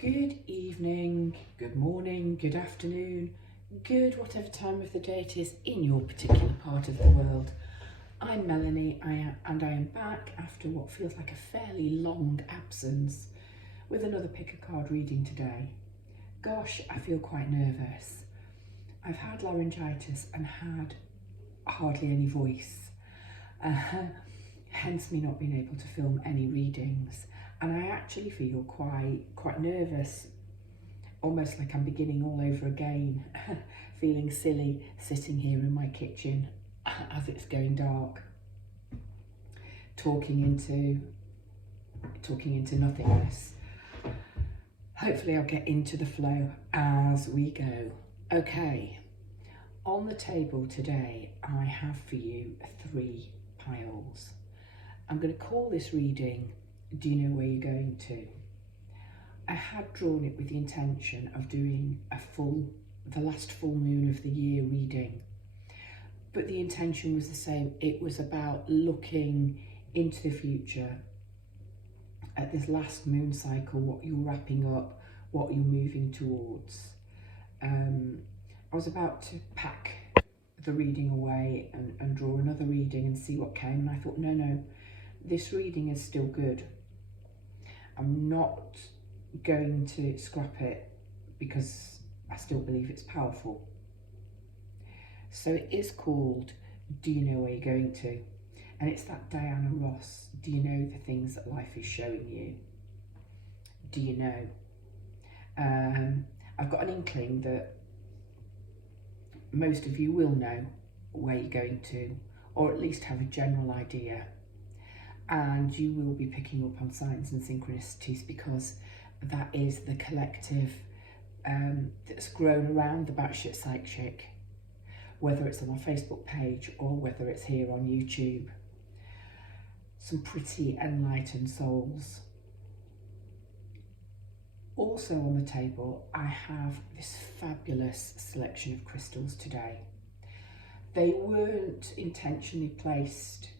Good evening, good morning, good afternoon, good whatever time of the day it is in your particular part of the world. I'm Melanie and I am back after what feels like a fairly long absence with another pick a card reading today. Gosh, I feel quite nervous. I've had laryngitis and had hardly any voice, hence me not being able to film any readings. And I actually feel quite nervous, almost like I'm beginning all over again, feeling silly sitting here in my kitchen as it's going dark, talking into nothingness. Hopefully I'll get into the flow as we go. Okay, on the table today I have for you 3 piles. I'm going to call this reading Do You Know Where You're Going To? I had drawn it with the intention of doing the last full moon of the year reading, but the intention was the same. It was about looking into the future at this last moon cycle, what you're wrapping up, what you're moving towards. I was about to pack the reading away and draw another reading and see what came, and I thought, no, this reading is still good. I'm not going to scrap it because I still believe it's powerful. So it is called Do You Know Where You're Going To? And it's that Diana Ross, do you know the things that life is showing you? Do you know? I've got an inkling that most of you will know where you're going to, or at least have a general idea. And you will be picking up on signs and synchronicities because that is the collective that's grown around the Batshit Psychic, whether it's on our Facebook page or whether it's here on YouTube. Some pretty enlightened souls. Also on the table, I have this fabulous selection of crystals today. They weren't intentionally placed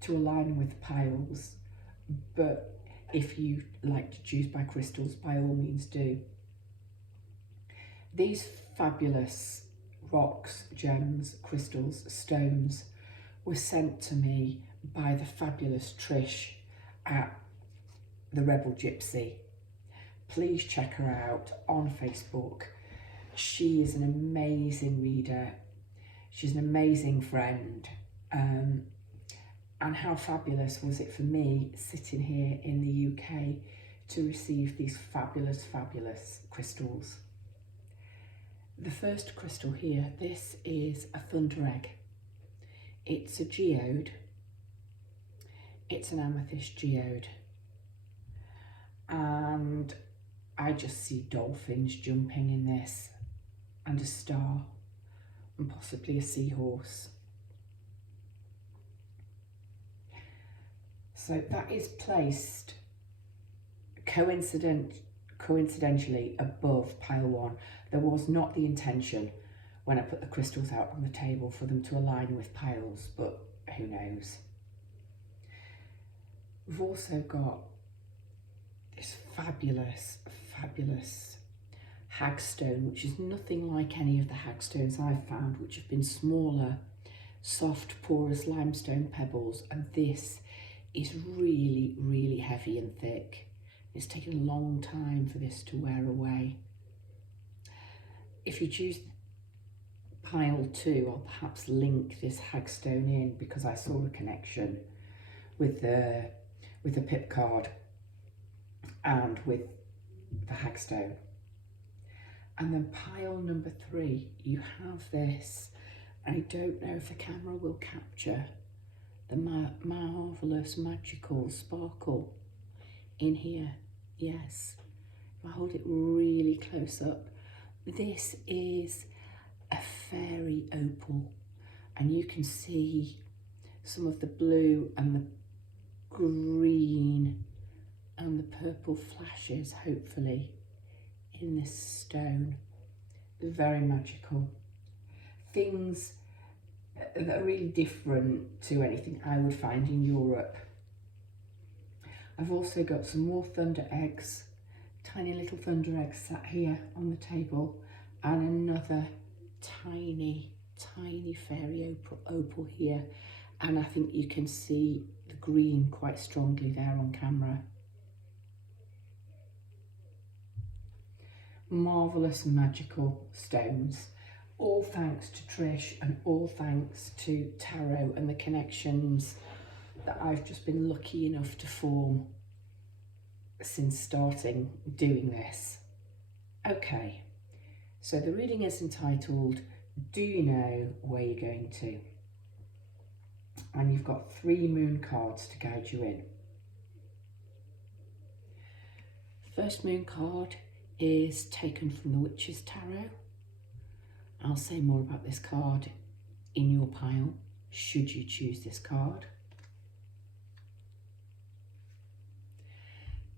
to align with piles, but if you like to choose by crystals, by all means do. These fabulous rocks, gems, crystals, stones were sent to me by the fabulous Trish at the Rebel Gypsy. Please check her out on Facebook. She is an amazing reader. She's an amazing friend. And how fabulous was it for me sitting here in the UK to receive these fabulous crystals. The first crystal here, this is a thunder egg. It's a geode. It's an amethyst geode. And I just see dolphins jumping in this, and a star, and possibly a seahorse. So that is placed coincidentally above pile 1. There was not the intention when I put the crystals out on the table for them to align with piles, but who knows. We've also got this fabulous hagstone, which is nothing like any of the hagstones I've found, which have been smaller, soft, porous limestone pebbles, and this is really heavy and thick. It's taken a long time for this to wear away. If you choose pile 2, I'll perhaps link this hagstone in because I saw a connection with the pip card and with the hagstone. And then pile number 3, you have this. I don't know if the camera will capture the marvellous magical sparkle in here. Yes, if I hold it really close up, this is a fairy opal, and you can see some of the blue and the green and the purple flashes, hopefully, in this stone. Very magical. Things that are really different to anything I would find in Europe. I've also got some more thunder eggs tiny little thunder egg sat here on the table, and another tiny fairy opal here, and I think you can see the green quite strongly there on camera. Marvellous magical stones, all thanks to Trish and all thanks to tarot and the connections that I've just been lucky enough to form since starting doing this. Okay, so the reading is entitled, Do You Know Where You're Going To? And you've got 3 moon cards to guide you in. First moon card is taken from the Witch's Tarot. I'll say more about this card in your pile, should you choose this card.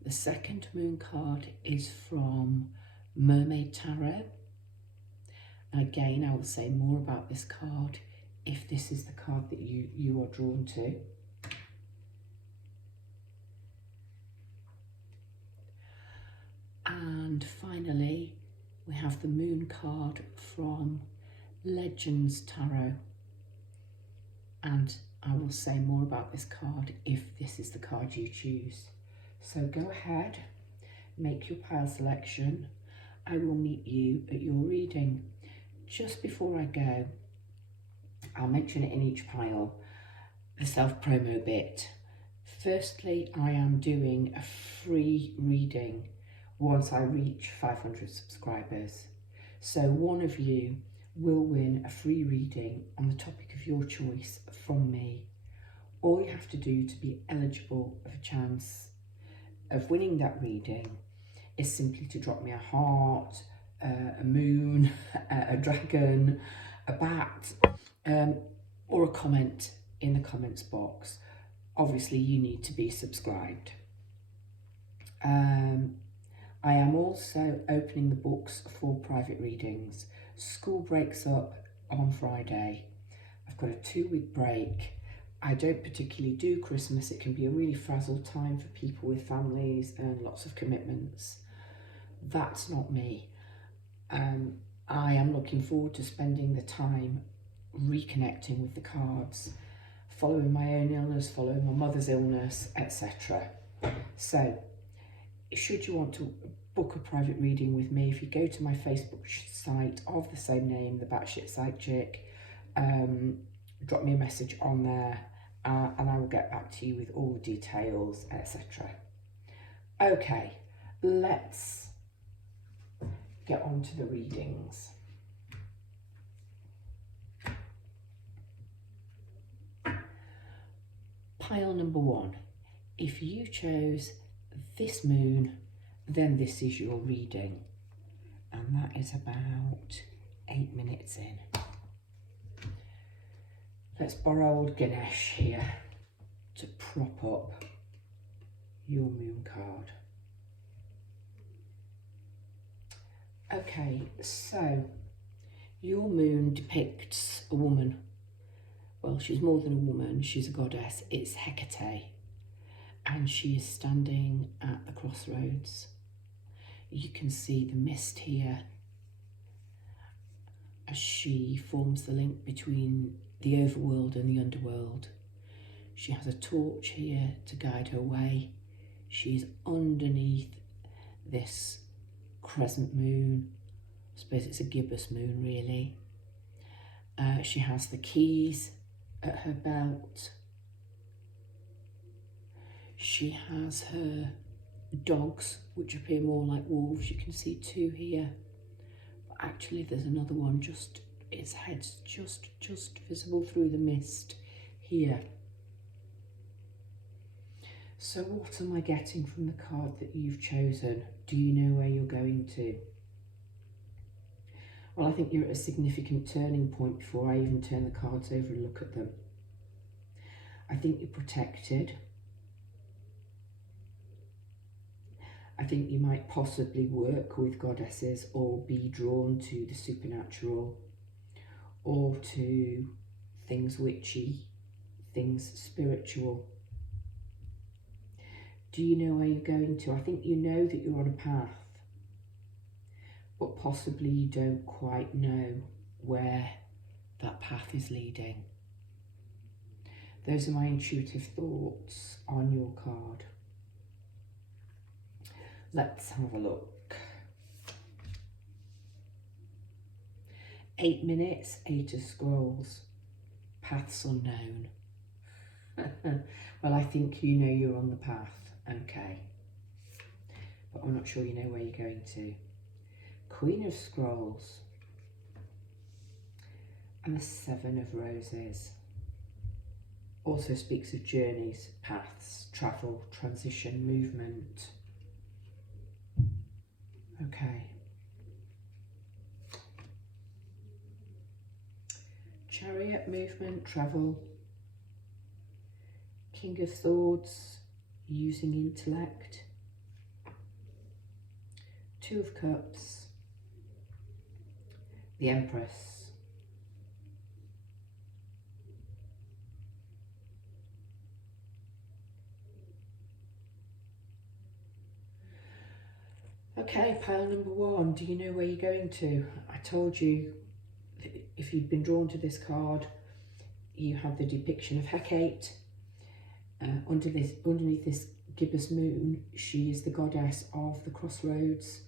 The second moon card is from Mermaid Tarot. And again, I will say more about this card if this is the card that you are drawn to. And finally, we have the moon card from Legends Tarot. And I will say more about this card if this is the card you choose. So go ahead, make your pile selection. I will meet you at your reading. Just before I go, I'll mention it in each pile, the self-promo bit. Firstly, I am doing a free reading once I reach 500 subscribers. So one of you will win a free reading on the topic of your choice from me. All you have to do to be eligible of a chance of winning that reading is simply to drop me a heart, a moon, a dragon, a bat, or a comment in the comments box. Obviously, you need to be subscribed. I am also opening the books for private readings. School breaks up on Friday. I've got a 2-week break. I don't particularly do Christmas. It can be a really frazzled time for people with families and lots of commitments. That's not me. I am looking forward to spending the time reconnecting with the cards, following my own illness, following my mother's illness, etc. So, should you want to book a private reading with me, if you go to my Facebook site of the same name, The Batshit Psychic, drop me a message on there and I will get back to you with all the details, etc. Okay, let's get on to the readings. Pile number 1. If you chose this moon, then this is your reading. And that is about 8 minutes in. Let's borrow old Ganesh here to prop up your moon card. Okay, so your moon depicts a woman. Well, she's more than a woman, she's a goddess. It's Hecate, and she is standing at the crossroads. You can see the mist here as she forms the link between the overworld and the underworld. She has a torch here to guide her way. She's underneath this crescent moon. I suppose it's a gibbous moon, really. She has the keys at her belt. She has her dogs, which appear more like wolves. You can see 2 here, but actually there's another one, just its head's just visible through the mist here. So what am I getting from the card that you've chosen? Do you know where you're going to? Well, I think you're at a significant turning point before I even turn the cards over and look at them. I think you're protected. I think you might possibly work with goddesses or be drawn to the supernatural or to things witchy, things spiritual. Do you know where you're going to? I think you know that you're on a path. possibly you don't quite know where that path is leading. Those are my intuitive thoughts on your card. Let's have a look. 8 minutes, 8 of scrolls. Paths unknown. Well, I think you know you're on the path, okay. But I'm not sure you know where you're going to. Queen of Scrolls. And the 7 of Roses. Also speaks of journeys, paths, travel, transition, movement. Okay. Chariot, movement, travel. King of Swords, using intellect. 2 of Cups. The Empress. Okay, pile number 1. Do you know where you're going to? I told you, if you'd been drawn to this card, you have the depiction of Hecate. Underneath this gibbous moon, she is the goddess of the crossroads,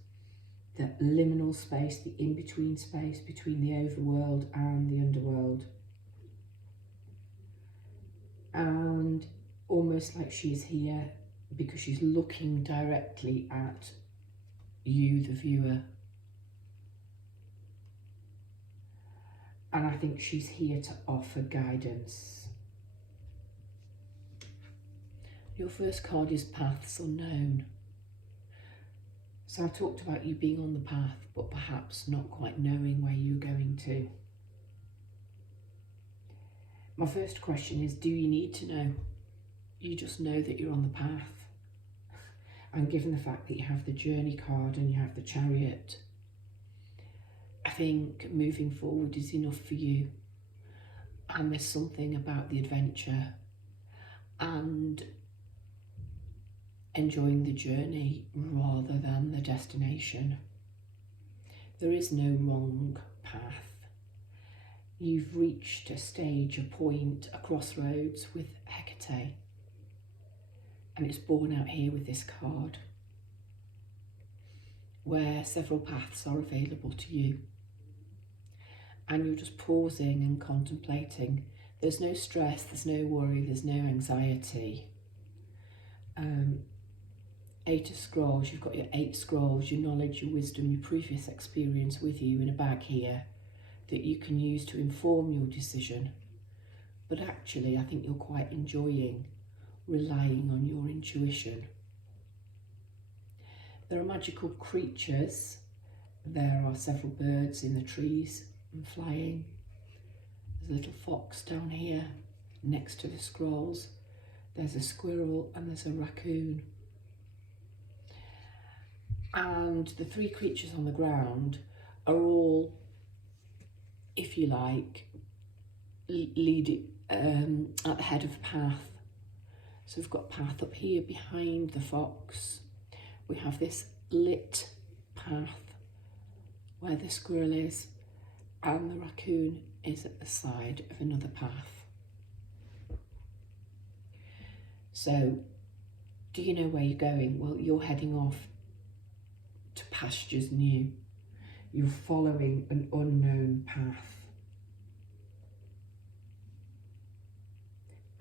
the liminal space, the in-between space between the overworld and the underworld. And almost like she's here because she's looking directly at you, the viewer. And I think she's here to offer guidance. Your first card is Paths Unknown. So I talked about you being on the path, but perhaps not quite knowing where you're going to. My first question is, do you need to know? You just know that you're on the path. And given the fact that you have the Journey card and you have the Chariot, I think moving forward is enough for you. And there's something about the adventure and enjoying the journey rather than the destination. There is no wrong path. You've reached a stage, a point, a crossroads with Hecate. And it's borne out here with this card, where several paths are available to you. And you're just pausing and contemplating. There's no stress, there's no worry, there's no anxiety. 8 of Scrolls, you've got your 8 scrolls, your knowledge, your wisdom, your previous experience with you in a bag here that you can use to inform your decision. But actually, I think you're quite enjoying relying on your intuition. There are magical creatures. There are several birds in the trees and flying. There's a little fox down here next to the scrolls. There's a squirrel and there's a raccoon. And the 3 creatures on the ground are all, if you like, leading at the head of the path. So we've got path up here behind the fox. We have this lit path where the squirrel is, and the raccoon is at the side of another path. So, do you know where you're going? Well, you're heading off to pastures new. You're following an unknown path.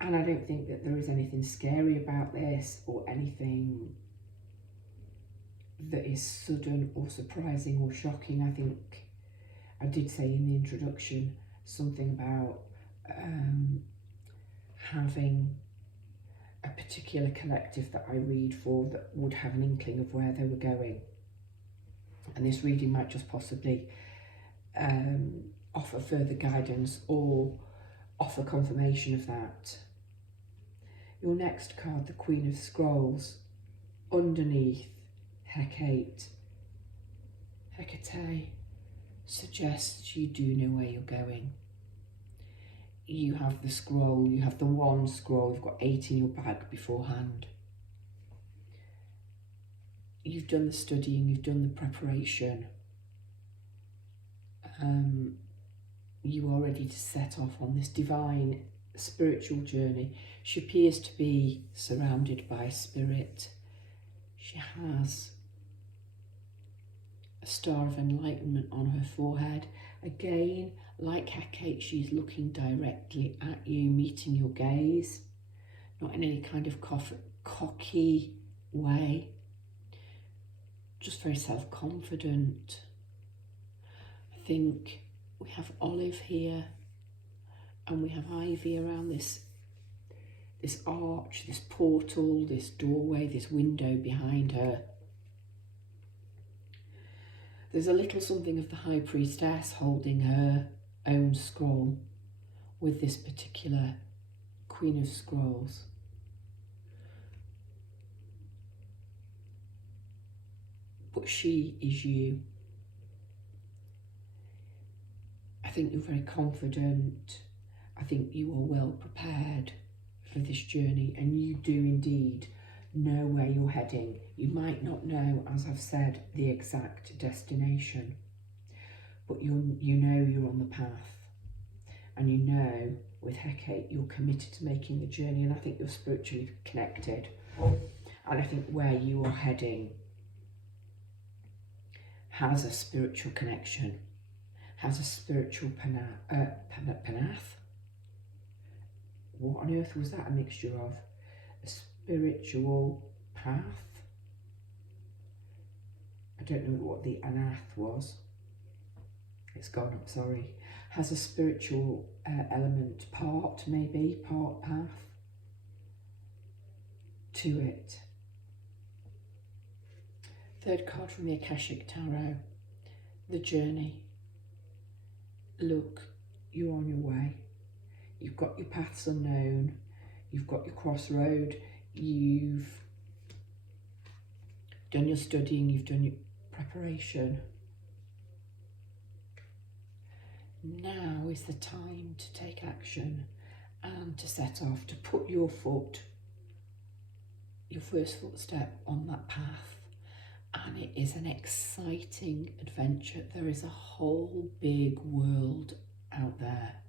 And I don't think that there is anything scary about this or anything that is sudden or surprising or shocking. I think I did say in the introduction something about having a particular collective that I read for that would have an inkling of where they were going. And this reading might just possibly offer further guidance or offer confirmation of that. Your next card, the Queen of Scrolls, underneath Hecate suggests you do know where you're going. You have the scroll, you have the 1 scroll, you've got 8 in your bag beforehand. You've done the studying, you've done the preparation. you are ready to set off on this divine spiritual journey. She appears to be surrounded by spirit. She has a star of enlightenment on her forehead. Again, like Hecate, she's looking directly at you, meeting your gaze, not in any kind of cocky way, just very self-confident. I think we have olive here, and we have ivy around this arch, this portal, this doorway, this window behind her. There's a little something of the High Priestess holding her own scroll with this particular Queen of Scrolls. But she is you. I think you're very confident. I think you are well prepared for this journey, and you do indeed know where you're heading. You might not know, as I've said, the exact destination, but you know you're on the path, and you know with Hecate you're committed to making the journey, and I think you're spiritually connected, and I think where you are heading has a spiritual connection, has a spiritual path. What on earth was that a mixture of? A spiritual path? I don't know what the anath was. It's gone, I'm sorry. Has a spiritual element, part path to it. Third card from the Akashic Tarot, the journey. Look, you're on your way. You've got your paths unknown. You've got your crossroad. You've done your studying. You've done your preparation. Now is the time to take action and to set off, to put your first footstep on that path. And it is an exciting adventure. There is a whole big world out there.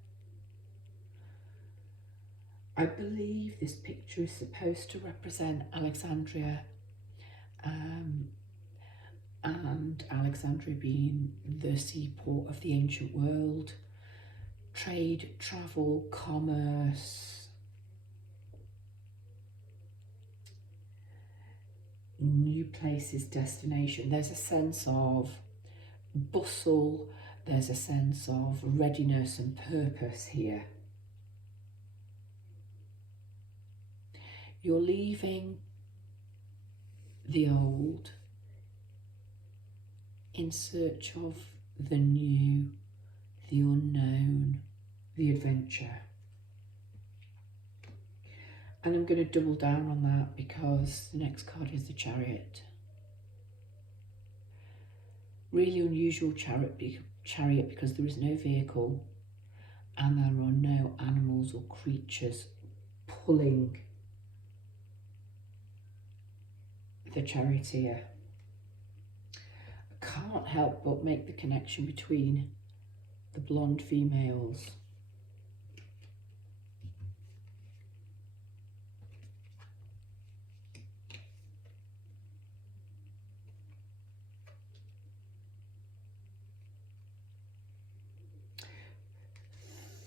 I believe this picture is supposed to represent Alexandria, and Alexandria being the seaport of the ancient world. Trade, travel, commerce, new places, destination. There's a sense of bustle, there's a sense of readiness and purpose here. You're leaving the old in search of the new, the unknown, the adventure. And I'm going to double down on that because the next card is the Chariot. Really unusual chariot because there is no vehicle and there are no animals or creatures pulling the charioteer. I can't help but make the connection between the blonde females.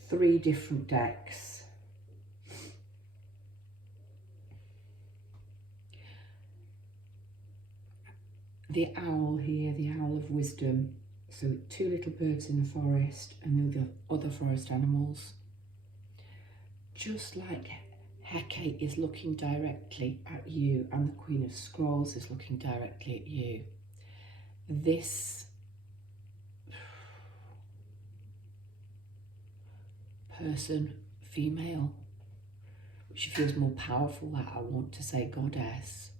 Three different decks. The owl here, the owl of wisdom. So two little birds in the forest and the other forest animals. Just like Hecate is looking directly at you and the Queen of Scrolls is looking directly at you. This person, female, she feels more powerful, that I want to say goddess,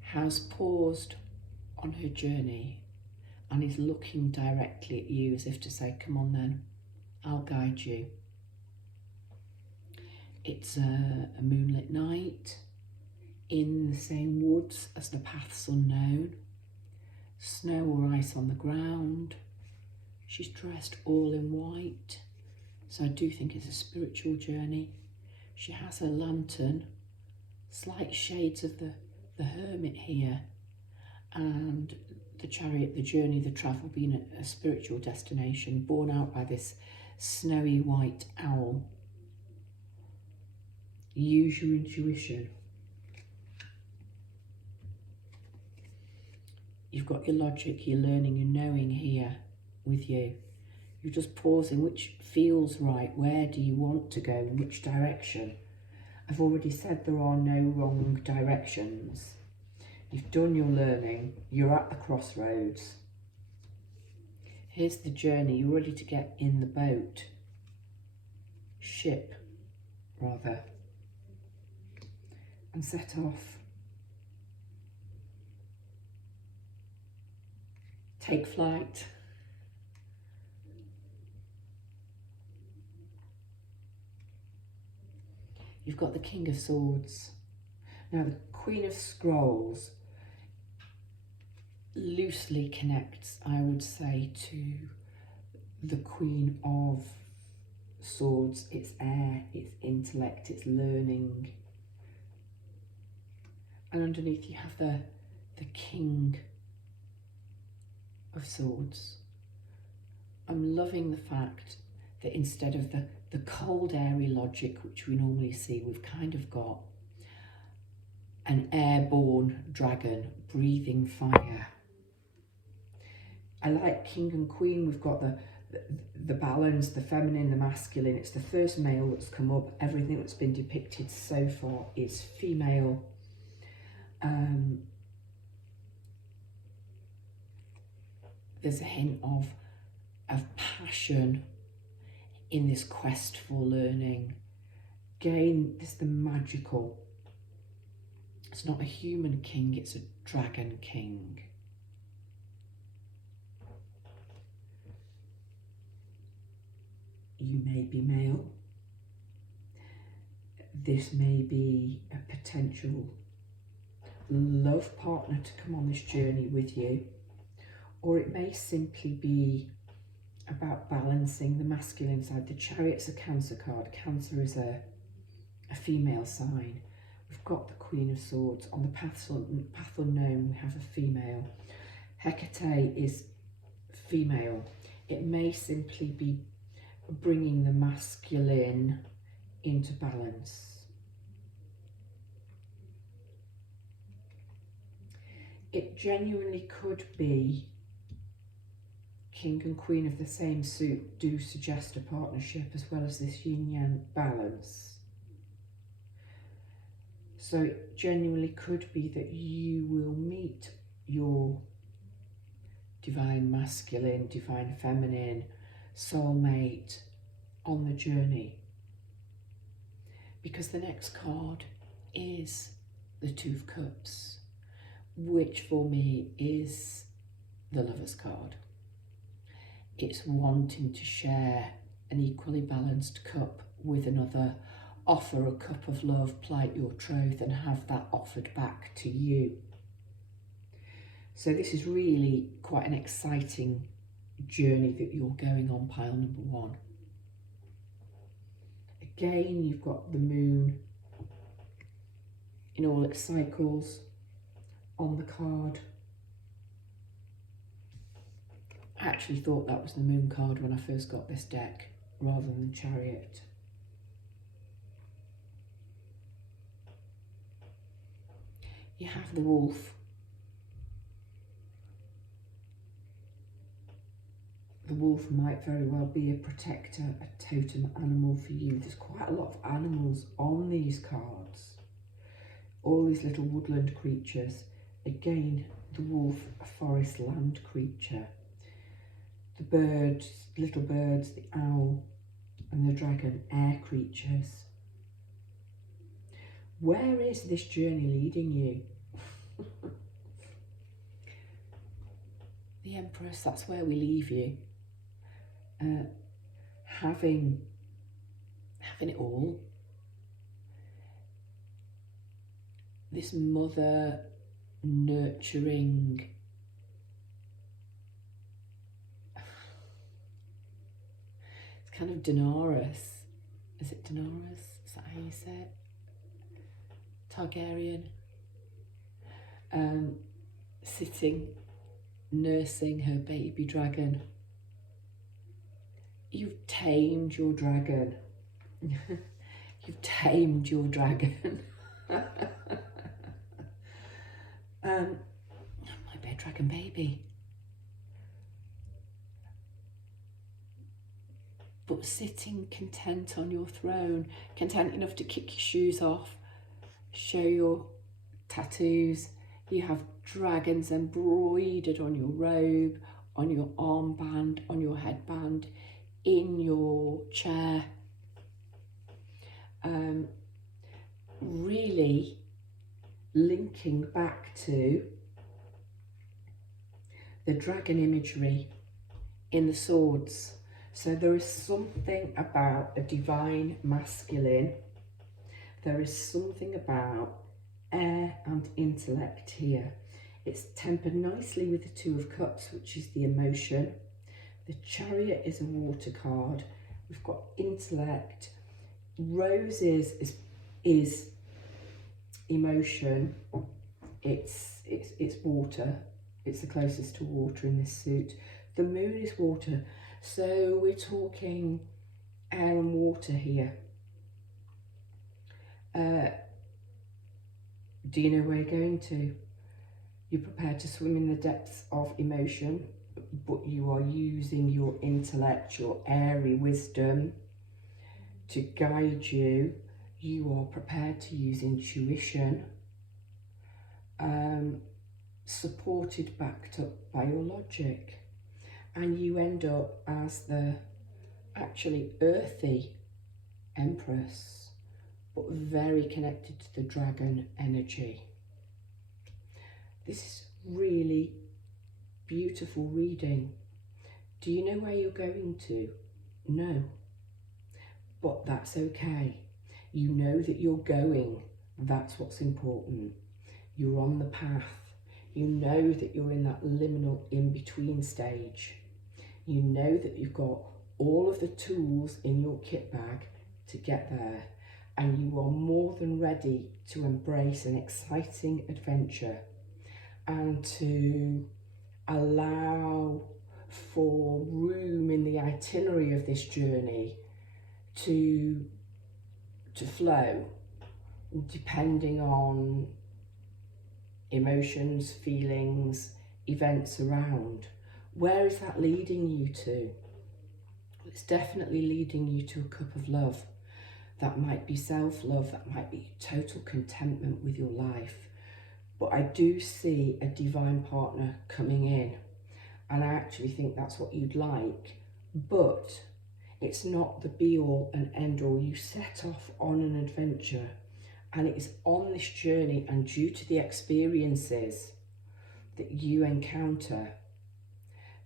has paused on her journey and is looking directly at you as if to say, come on then, I'll guide you. It's a moonlit night in the same woods as the paths unknown, snow or ice on the ground, She's dressed all in white, so I do think it's a spiritual journey. She has her lantern, slight shades of the hermit here, and the chariot, the journey, the travel being a spiritual destination, borne out by this snowy white owl. Use your intuition. You've got your logic, your learning, your knowing here with you. You're just pausing, which feels right, where do you want to go, in which direction? I've already said there are no wrong directions. You've done your learning, you're at the crossroads. Here's the journey, you're ready to get in the boat. Ship, rather. And set off. Take flight. You've got the King of Swords. Now the Queen of Scrolls loosely connects, I would say, to the Queen of Swords. It's air, it's intellect, it's learning. And underneath you have the King of Swords. I'm loving the fact that instead of the cold, airy logic which we normally see, we've kind of got an airborne dragon breathing fire. I like King and Queen. We've got the balance, the feminine, the masculine. It's the first male that's come up. Everything that's been depicted so far is female. There's a hint of passion in this quest for learning. Again, this is the magical. It's not a human king, it's a dragon king. You may be male. This may be a potential love partner to come on this journey with you, or it may simply be about balancing the masculine side. The Chariot's a Cancer card. Cancer is a female sign. We've got the Queen of Swords. On the path unknown, we have a female. Hecate is female. It may simply be bringing the masculine into balance. It genuinely could be King and Queen of the same suit do suggest a partnership, as well as this yin-yang balance. So it genuinely could be that you will meet your divine masculine, divine feminine, soulmate on the journey. Because the next card is the Two of Cups, which for me is the Lover's card. It's wanting to share an equally balanced cup with another, offer a cup of love, plight your troth, and have that offered back to you. So this is really quite an exciting journey that you're going on, pile number one. Again, you've got the moon in all its cycles on the card. I actually thought that was the moon card when I first got this deck, rather than the Chariot. You have the Wolf. The wolf might very well be a protector, a totem animal for you. There's quite a lot of animals on these cards. All these little woodland creatures. Again, the wolf, a forest land creature. The birds, little birds, the owl and the dragon, air creatures. Where is this journey leading you? The Empress, that's where we leave you. Having it all. This mother nurturing kind of Daenerys. Is it Daenerys? Is that how you say it? Targaryen. Sitting, nursing her baby dragon. You've tamed your dragon. You've tamed your dragon. My bed dragon baby. But sitting content on your throne, content enough to kick your shoes off, show your tattoos. You have dragons embroidered on your robe, on your armband, on your headband, in your chair. Really linking back to the dragon imagery in the swords. So there is something about a divine masculine. There is something about air and intellect here. It's tempered nicely with the Two of Cups, which is the emotion. The Chariot is a water card. We've got intellect. Roses is emotion. It's water. It's the closest to water in this suit. The moon is water. So we're talking air and water here. Do you know where you're going to? You're prepared to swim in the depths of emotion, but you are using your intellect, your airy wisdom to guide you. You are prepared to use intuition, supported, backed up by your logic. And you end up as the actually earthy Empress, but very connected to the dragon energy. This is really beautiful reading. Do you know where you're going to? No. But that's okay. You know that you're going. That's what's important. You're on the path. You know that you're in that liminal in-between stage. You know that you've got all of the tools in your kit bag to get there, and you are more than ready to embrace an exciting adventure and to allow for room in the itinerary of this journey to flow, depending on emotions, feelings, events around. Where is that leading you to? It's definitely leading you to a cup of love. That might be self-love, that might be total contentment with your life. But I do see a divine partner coming in, and I actually think that's what you'd like. But it's not the be-all and end-all. You set off on an adventure, and it is on this journey and due to the experiences that you encounter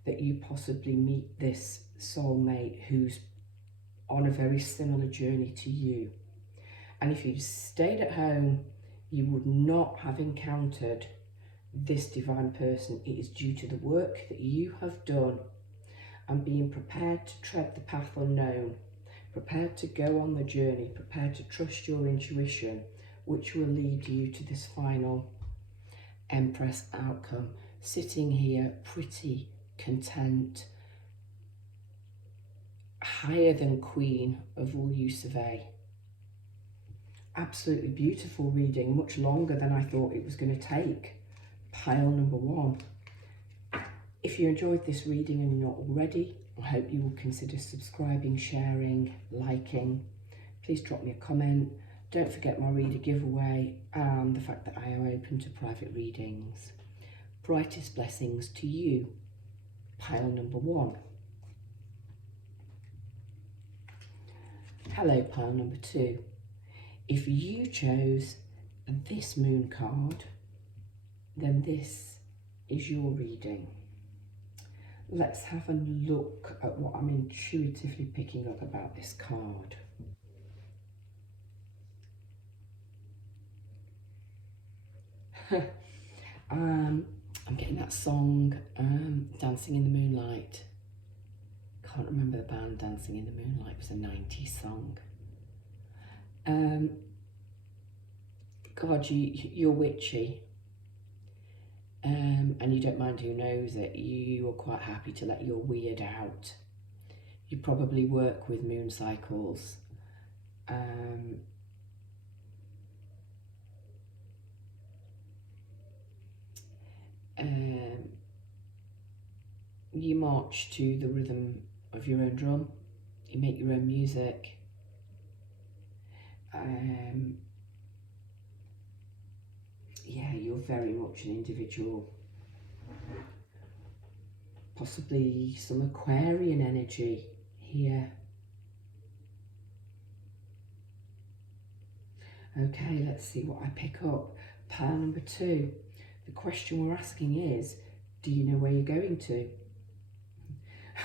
that you possibly meet this soulmate who's on a very similar journey to you. And if you stayed at home, you would not have encountered this divine person. It is due to the work that you have done and being prepared to tread the path unknown, prepared to go on the journey, prepared to trust your intuition, which will lead you to this final Empress outcome. Sitting here pretty content, higher than Queen of all you survey. Absolutely beautiful reading, much longer than I thought it was going to take. Pile number one. If you enjoyed this reading and you're not already, I hope you will consider subscribing, sharing, liking. Please drop me a comment. Don't forget my reader giveaway and the fact that I am open to private readings. Brightest blessings to you. Pile number one. Hello, pile number two. If you chose this moon card, then this is your reading. Let's have a look at what I'm intuitively picking up about this card. I'm getting that song, Dancing in the Moonlight. can't remember the band. Dancing in the Moonlight was a 90s song. God, you're witchy. And you don't mind who knows it. You are quite happy to let your weird out. You probably work with moon cycles. You march to the rhythm of your own drum. You make your own music. Yeah, you're very much an individual. Possibly some Aquarian energy here. Okay, let's see what I pick up. Pile number 2. The question we're asking is, do you know where you're going to?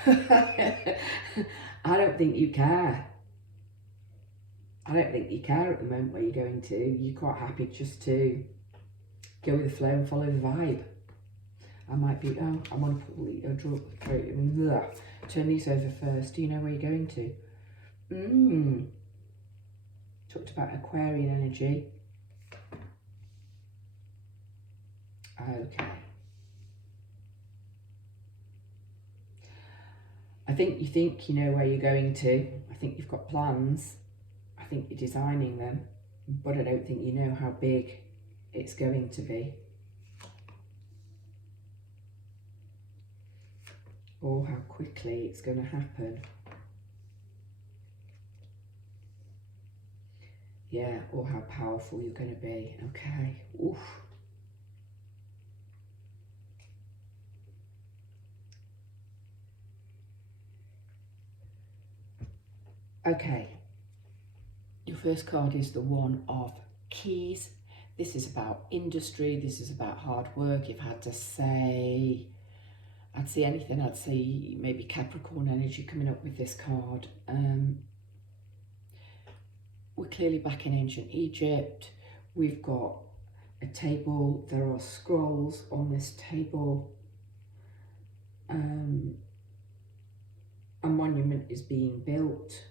I don't think you care. I don't think you care at the moment where you're going to. You're quite happy just to go with the flow and follow the vibe. I might be, I want to pull the, turn these over first. Do you know where you're going to? Talked about Aquarian energy. Okay. I think you know where you're going to. I think you've got plans. I think you're designing them, but I don't think you know how big it's going to be. Or how quickly it's going to happen. Yeah, or how powerful you're going to be. Okay. Oof. Okay. Your first card is the One of Keys. This is about industry. This is about hard work. If I had to say, I'd say anything. I'd say maybe Capricorn energy coming up with this card. We're clearly back in ancient Egypt. We've got a table. There are scrolls on this table. A monument is being built.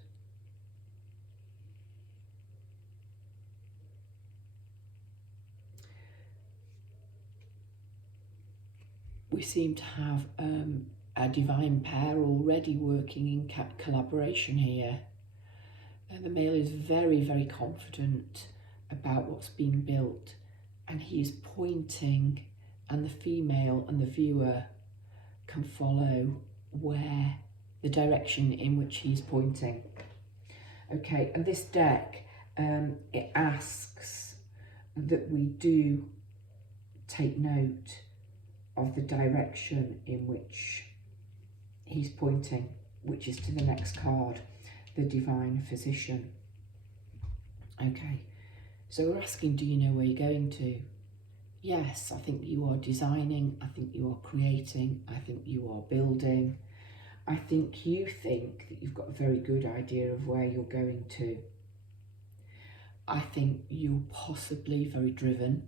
We seem to have a divine pair already working in collaboration here. And the male is very, very confident about what's being built, and he's pointing, and the female and the viewer can follow where the direction in which he's pointing. Okay, and this deck, it asks that we do take note of the direction in which he's pointing, which is to the next card, the Divine Physician. Okay, so we're asking, do you know where you're going to? Yes, I think you are designing, I think you are creating, I think you are building. I think you think that you've got a very good idea of where you're going to. I think you're possibly very driven.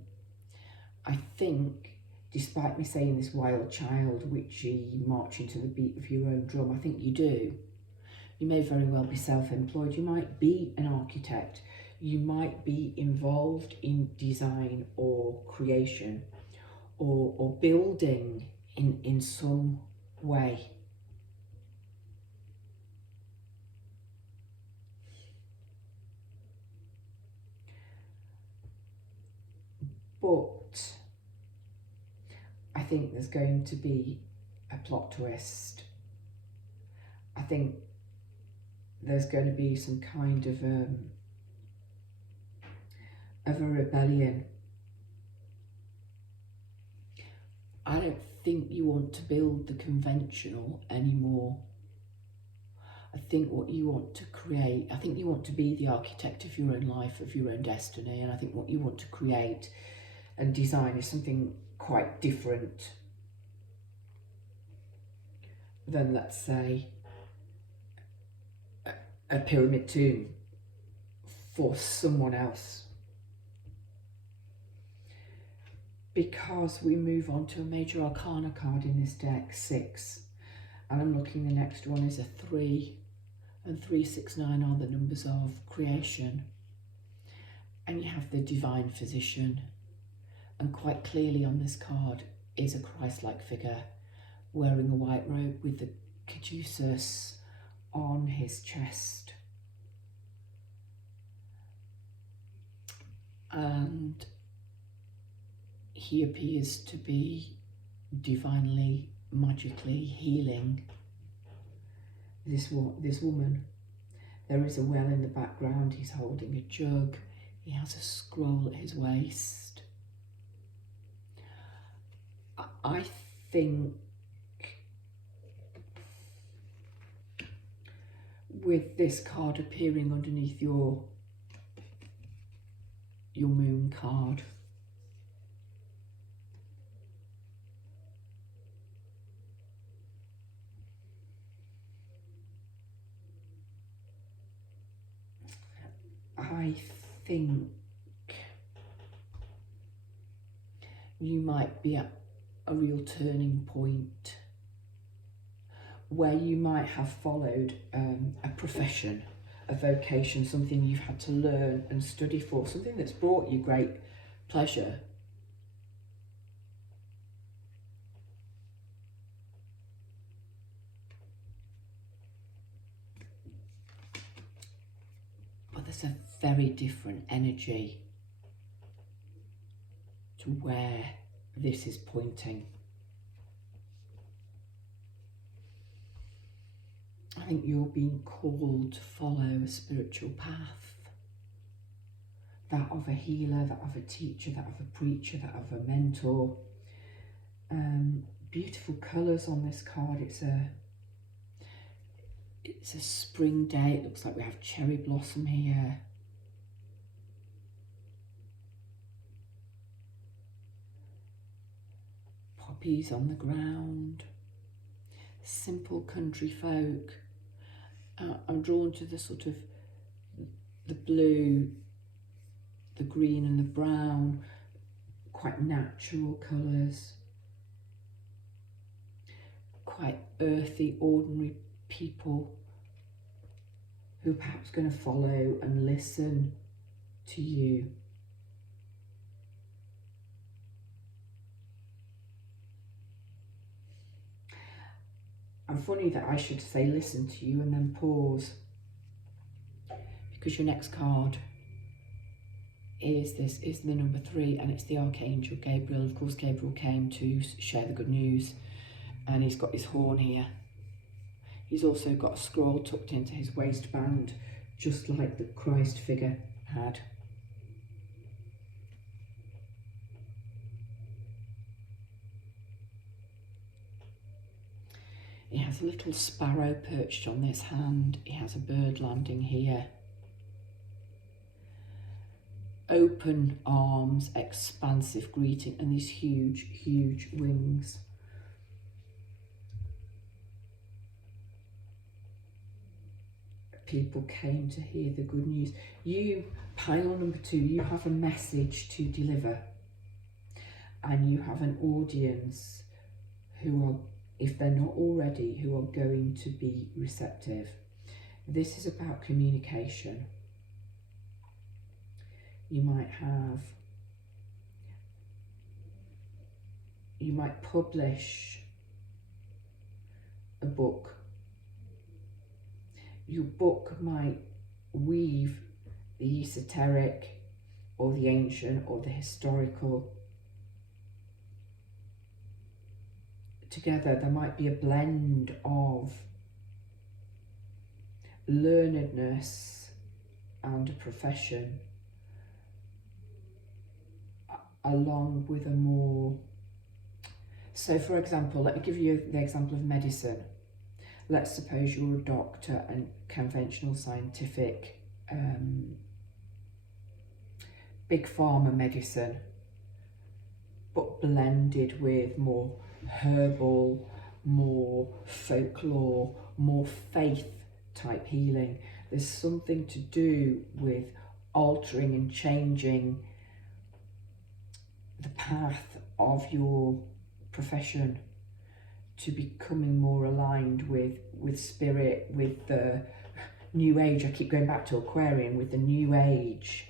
I think, despite me saying this wild child, witchy, marching to the beat of your own drum, I think you do. You may very well be self-employed. You might be an architect. You might be involved in design or creation or building in some way. But I think there's going to be a plot twist. I think there's going to be some kind of a rebellion. I don't think you want to build the conventional anymore. I think what you want to create, I think you want to be the architect of your own life, of your own destiny, and I think what you want to create and design is something quite different than, let's say, a pyramid tomb for someone else. Because we move on to a major arcana card in this deck, 6. And I'm looking, the next one is a 3, and 369 are the numbers of creation. And you have the divine physician, and quite clearly on this card is a Christ-like figure wearing a white robe with the caduceus on his chest. And he appears to be divinely, magically healing this woman. There is a well in the background. He's holding a jug. He has a scroll at his waist. I think with this card appearing underneath your moon card, I think you might be at a real turning point where you might have followed a profession, a vocation, something you've had to learn and study for, something that's brought you great pleasure. But there's a very different energy to where this is pointing. I think you're being called to follow a spiritual path, that of a healer, that of a teacher, that of a preacher, that of a mentor. Beautiful colours on this card. It's a spring day. It looks like we have cherry blossom here. Poppies on the ground. Simple country folk. I'm drawn to the sort of the blue, the green and the brown, quite natural colours, quite earthy, ordinary people who are perhaps going to follow and listen to you. And funny that I should say listen to you and then pause, because your next card is the number 3, and it's the Archangel Gabriel. Of course, Gabriel came to share the good news, and he's got his horn here. He's also got a scroll tucked into his waistband, just like the Christ figure had. He has a little sparrow perched on this hand. He has a bird landing here. Open arms, expansive greeting, and these huge, huge wings. People came to hear the good news. You, pile number 2, you have a message to deliver. And you have an audience who are, if they're not already, who are going to be receptive. This is about communication. You might publish a book. Your book might weave the esoteric or the ancient or the historical together. There might be a blend of learnedness and a profession, along with a more... So for example, let me give you the example of medicine. Let's suppose you're a doctor and conventional scientific, big pharma medicine, but blended with more herbal, more folklore, more faith type healing. There's something to do with altering and changing the path of your profession to becoming more aligned with spirit, with the new age. I keep going back to Aquarian, with the new age.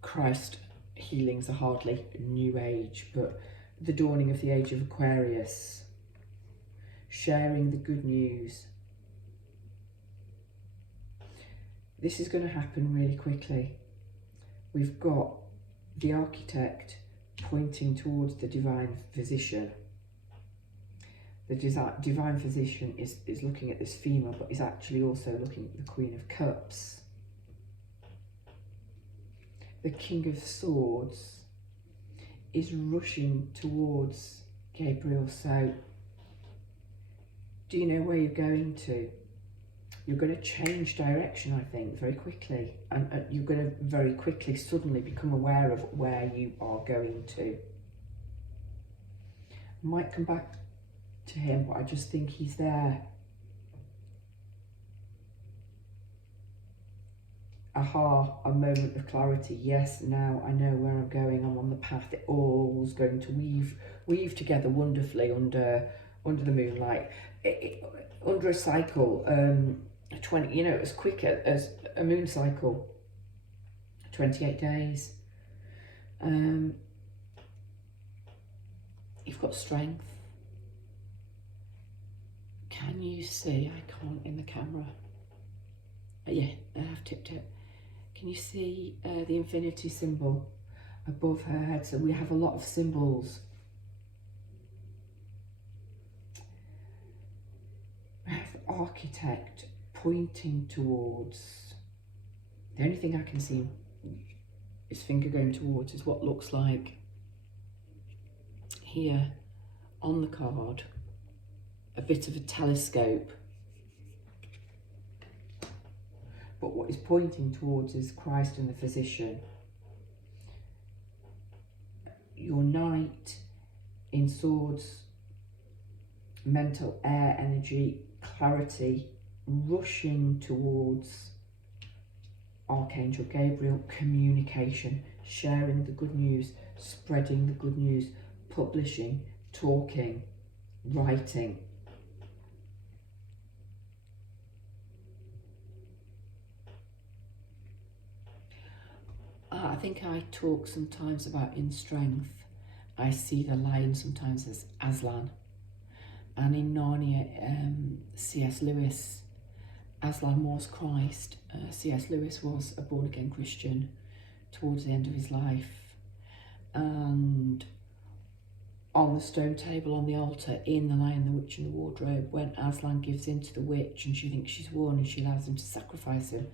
Christ healings are hardly new age, but the dawning of the age of Aquarius, sharing the good news. This is going to happen really quickly. We've got the architect pointing towards the divine physician. The divine physician is looking at this female, but is actually also looking at the Queen of Cups. The King of Swords is rushing towards Gabriel. So, do you know where you're going to? You're going to change direction, I think, very quickly. And you're going to very quickly, suddenly become aware of where you are going to. I might come back to him, but I just think he's there. Aha, a moment of clarity. Yes, now I know where I'm going. I'm on the path. It all's going to weave together wonderfully under the moonlight. Under a cycle, 20, you know, as quick as a moon cycle, 28 days. You've got strength. Can you see? I can't in the camera. Yeah, I've tipped it. Can you see the infinity symbol above her head? So we have a lot of symbols. We have the architect pointing towards. The only thing I can see his finger going towards is what looks like here on the card a bit of a telescope. But what he's pointing towards is Christ and the physician. Your knight in swords, mental air energy, clarity, rushing towards Archangel Gabriel, communication, sharing the good news, spreading the good news, publishing, talking, writing. I think I talk sometimes about in strength. I see the lion sometimes as Aslan. And in Narnia, C.S. Lewis, Aslan was Christ. C.S. Lewis was a born-again Christian towards the end of his life. And on the stone table on the altar in The Lion, the Witch and the Wardrobe, when Aslan gives in to the witch and she thinks she's won and she allows him to sacrifice him.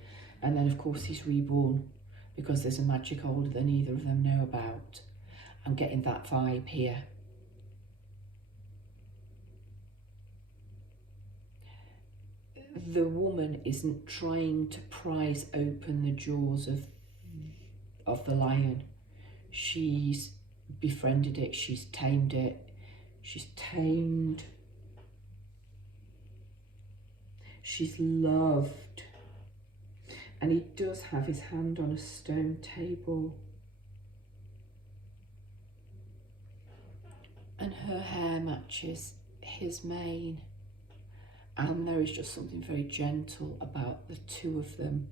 And then, of course, he's reborn because there's a magic older than either of them know about. I'm getting that vibe here. The woman isn't trying to prise open the jaws of the lion. She's befriended it, she's tamed it, she's loved. And he does have his hand on a stone table. And her hair matches his mane. And there is just something very gentle about the two of them.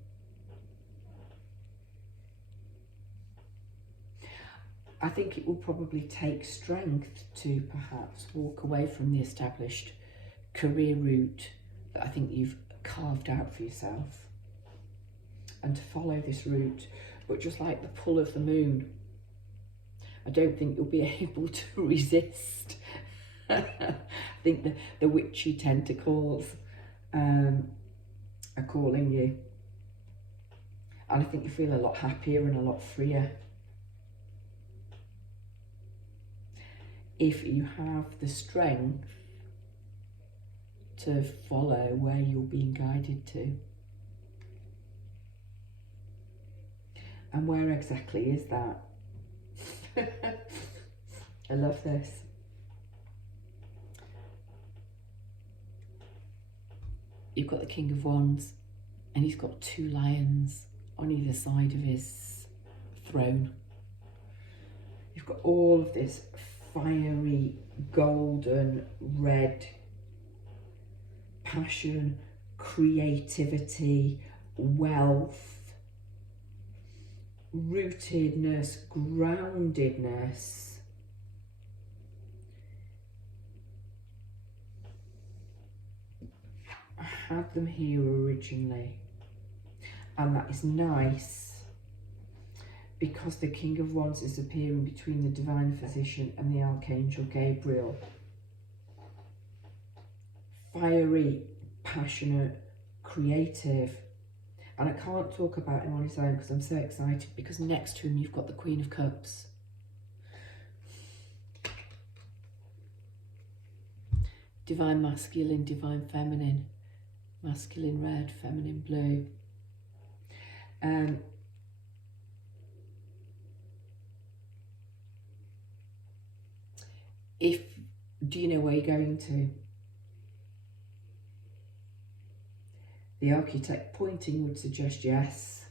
I think it will probably take strength to perhaps walk away from the established career route that I think you've carved out for yourself and to follow this route. But just like the pull of the moon, I don't think you'll be able to resist. I think the witchy tentacles are calling you. And I think you feel a lot happier and a lot freer if you have the strength to follow where you're being guided to. And where exactly is that? I love this. You've got the King of Wands and he's got two lions on either side of his throne. You've got all of this fiery golden red, passion, creativity, wealth, rootedness, groundedness. I had them here originally, and that is nice because the King of Wands is appearing between the Divine Physician and the Archangel Gabriel. Fiery, passionate, creative. And I can't talk about him on his own because I'm so excited, because next to him you've got the Queen of Cups. Divine masculine, divine feminine. Masculine red, feminine blue. Do you know where you're going to? The architect pointing would suggest yes.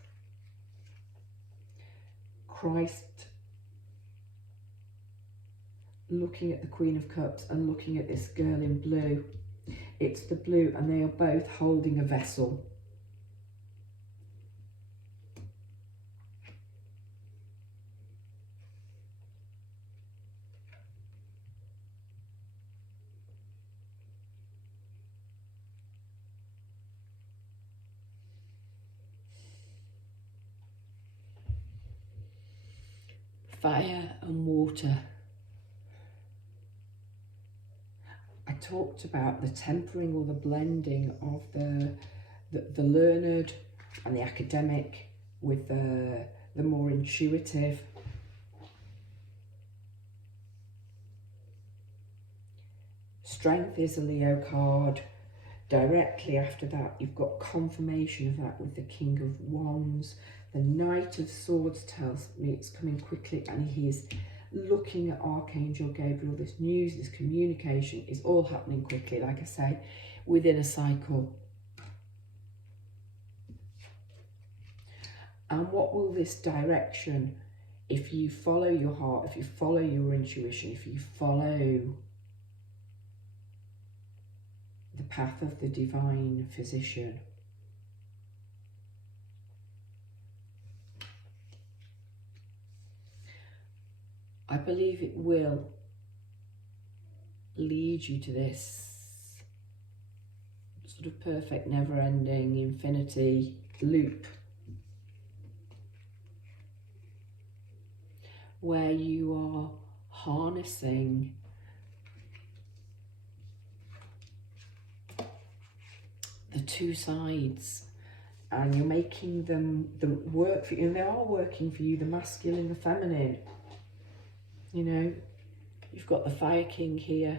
Christ looking at the Queen of Cups and looking at this girl in blue. It's the blue, and they are both holding a vessel. Fire and water. I talked about the tempering or the blending of the learned and the academic with the more intuitive. Strength is a Leo card. Directly after that, you've got confirmation of that with the King of Wands. The Knight of Swords tells me it's coming quickly, and he is looking at Archangel Gabriel. This news, this communication is all happening quickly, like I say, within a cycle. And what will this direction, if you follow your heart, if you follow your intuition, if you follow the path of the Divine Physician, I believe it will lead you to this sort of perfect, never-ending infinity loop where you are harnessing the two sides, and you're making them work for you, and they are working for you, the masculine, the feminine. You know, you've got the Fire King here,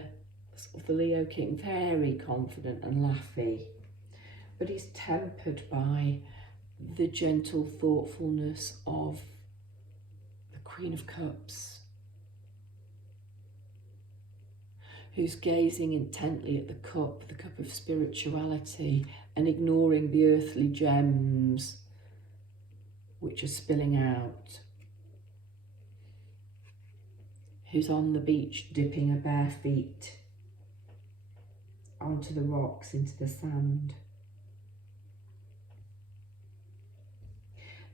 sort of the Leo King, very confident and laughy, but he's tempered by the gentle thoughtfulness of the Queen of Cups, who's gazing intently at the cup of spirituality, and ignoring the earthly gems which are spilling out. Who's on the beach dipping her bare feet onto the rocks, into the sand.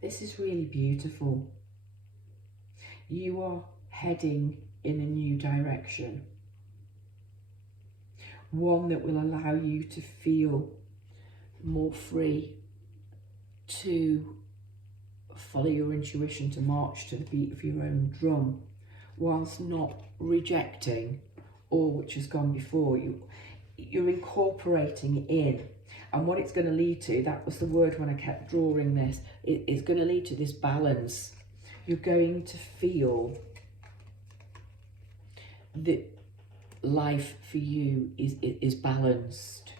This is really beautiful. You are heading in a new direction. One that will allow you to feel more free, to follow your intuition, to march to the beat of your own drum, whilst not rejecting all which has gone before you. You're incorporating in, and what it's going to lead to, that was the word when I kept drawing this, it's going to lead to this balance. You're going to feel that life for you is balanced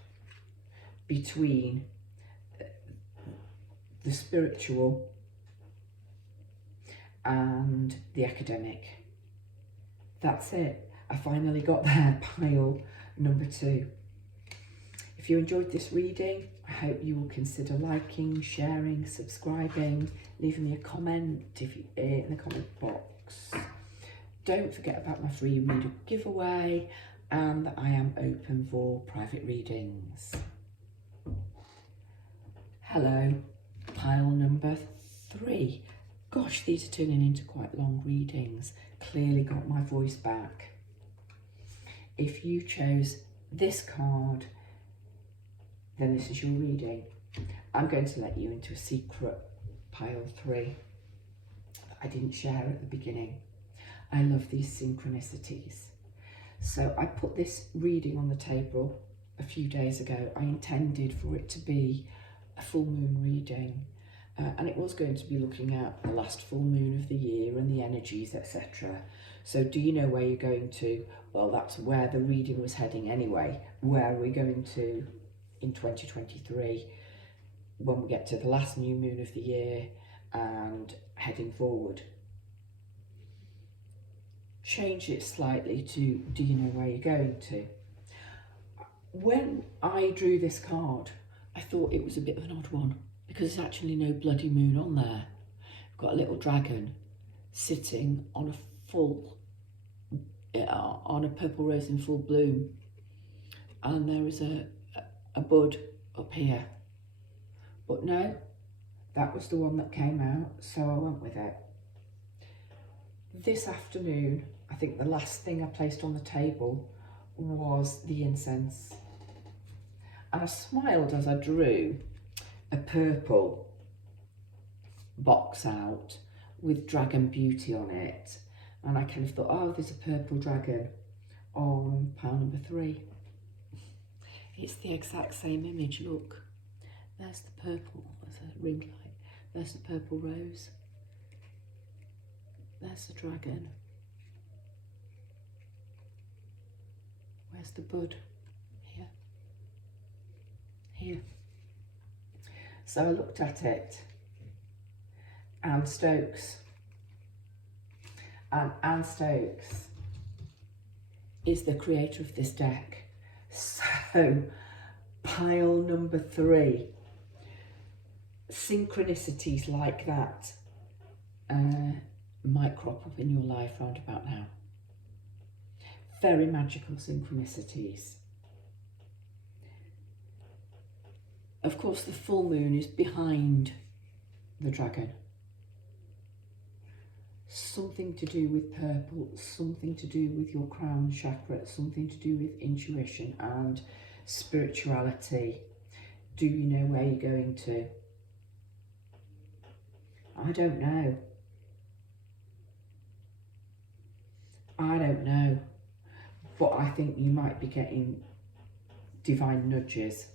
between the spiritual and the academic. That's it. I finally got there, pile number 2. If you enjoyed this reading, I hope you will consider liking, sharing, subscribing, leaving me a comment if you, in the comment box. don't forget about my free reader giveaway and that I am open for private readings. Hello, pile number 3. Gosh, these are turning into quite long readings. Clearly got my voice back. If you chose this card, then this is your reading. I'm going to let you into a secret, pile 3, that I didn't share at the beginning. I love these synchronicities. So I put this reading on the table a few days ago. I intended for it to be a full moon reading, and it was going to be looking at the last full moon of the year and the energies, etc. So do you know where you're going to? Well, that's where the reading was heading anyway. Where are we going to in 2023 when we get to the last new moon of the year and heading forward? Change it slightly to, do you know where you're going to? When I drew this card, I thought it was a bit of an odd one because there's actually no bloody moon on there. We've got a little dragon sitting on a full, on a purple rose in full bloom, and there is a bud up here. But no, that was the one that came out, so I went with it. This afternoon, I think the last thing I placed on the table was the incense. And I smiled as I drew a purple box out with Dragon Beauty on it. And I kind of thought, oh, there's a purple dragon on pile number 3. It's the exact same image, look. There's the purple, there's a ring light. There's the purple rose. There's the dragon. Where's the bud? Here. Here. So I looked at it. Anne Stokes. And Anne Stokes is the creator of this deck. So, pile number 3. Synchronicities like that might crop up in your life round about now. Very magical synchronicities. Of course, the full moon is behind the dragon. Something to do with purple, something to do with your crown chakra, something to do with intuition and spirituality. Do you know where you're going to? I don't know. I don't know. But I think you might be getting divine nudges.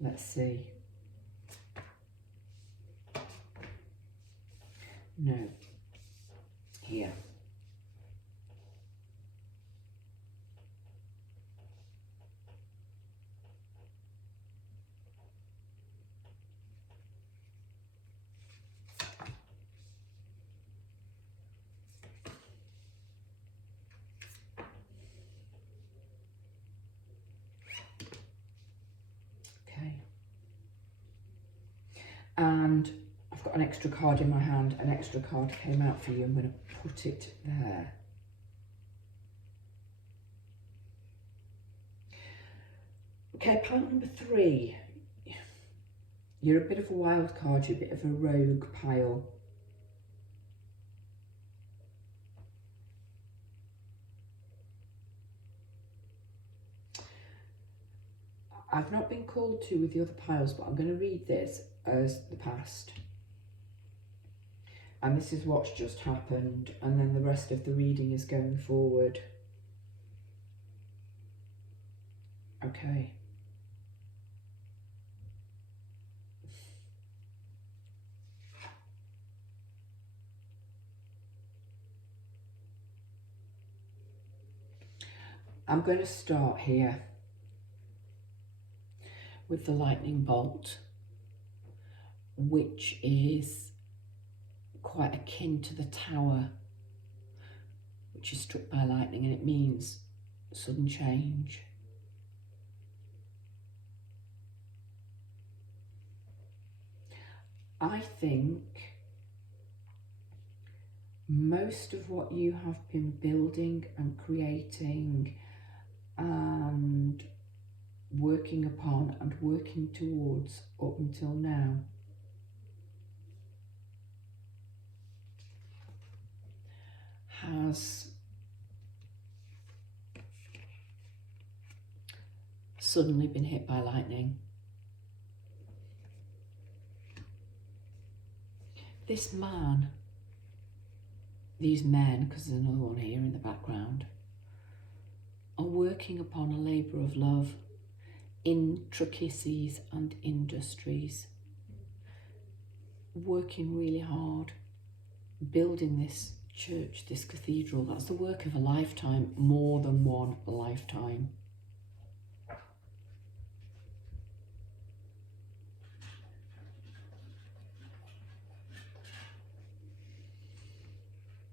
Let's see. No. Here. Okay. And I've got an extra card in my hand. An extra card came out for you. I'm going to put it there. Okay, pile number 3. You're a bit of a wild card. You're a bit of a rogue pile. I've not been called to with the other piles, but I'm going to read this as the past. And this is what's just happened, and then the rest of the reading is going forward. Okay. I'm going to start here with the lightning bolt, which is quite akin to the tower, which is struck by lightning, and it means sudden change. I think most of what you have been building and creating and working upon and working towards up until now has suddenly been hit by lightning. This man, these men, because there's another one here in the background, are working upon a labour of love, intricacies and industries, working really hard, building this church, this cathedral. That's the work of a lifetime, more than one lifetime.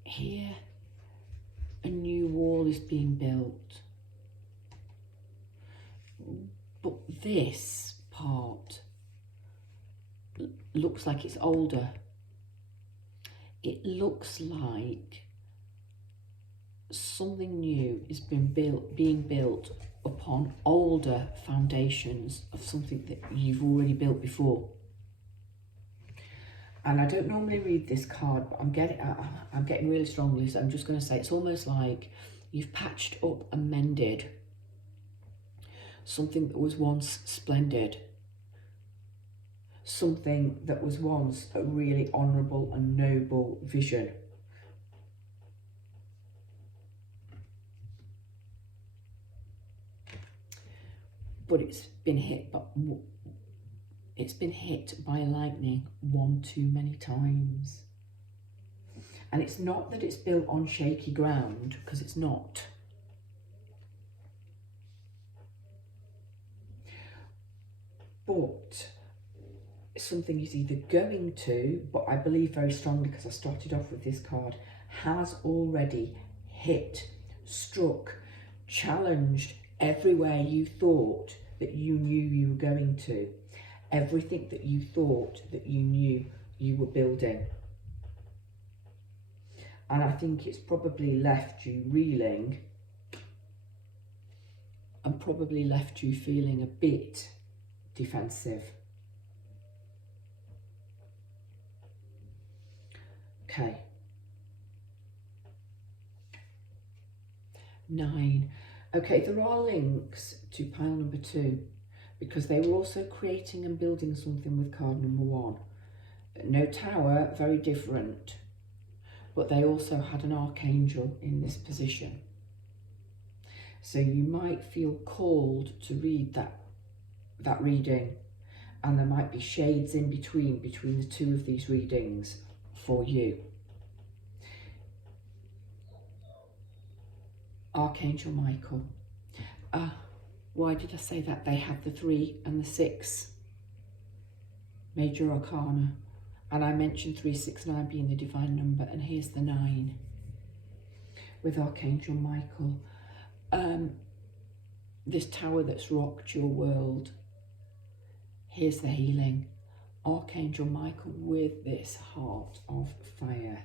Here, a new wall is being built. But this part looks like it's older. It looks like something new is being built upon older foundations of something that you've already built before. And I don't normally read this card, but I'm getting really strongly, so I'm just going to say it's almost like you've patched up and mended something that was once splendid, something that was once a really honourable and noble vision. But it's been hit by lightning one too many times. And it's not that it's built on shaky ground, because it's not. But something is either going to, but I believe very strongly, because I started off with this card, has already hit, struck, challenged everywhere you thought that you knew you were going to. Everything that you thought that you knew you were building. And I think it's probably left you reeling and probably left you feeling a bit defensive. Okay. 9. Okay, there are links to pile number 2, because they were also creating and building something with card number 1. No tower, very different, but they also had an archangel in this position. So you might feel called to read that reading, and there might be shades in between the two of these readings for you. Archangel Michael. Why did I say that? They have the 3 and the 6 major arcana, and I mentioned 369 being the divine number, and here's the 9 with Archangel Michael. This tower that's rocked your world, here's the healing. Archangel Michael with this heart of fire,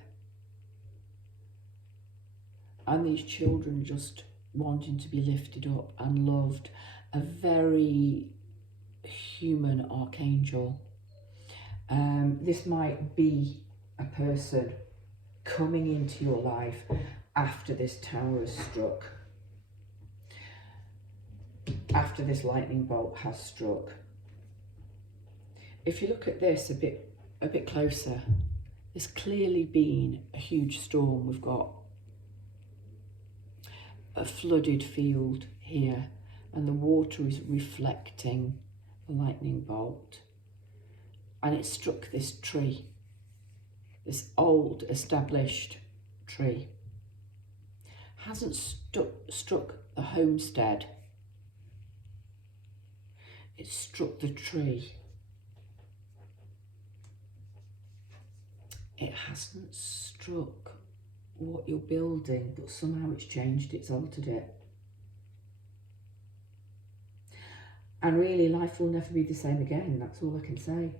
and these children just wanting to be lifted up and loved. A very human archangel. This might be a person coming into your life after this tower has struck, after this lightning bolt has struck. If you look at this a bit closer, there's clearly been a huge storm. We've got a flooded field here, and the water is reflecting the lightning bolt, and it struck this tree, this old established tree. Hasn't struck the homestead, it struck the tree. It hasn't struck what you're building, but somehow it's changed, it's altered it. And really, life will never be the same again, that's all I can say.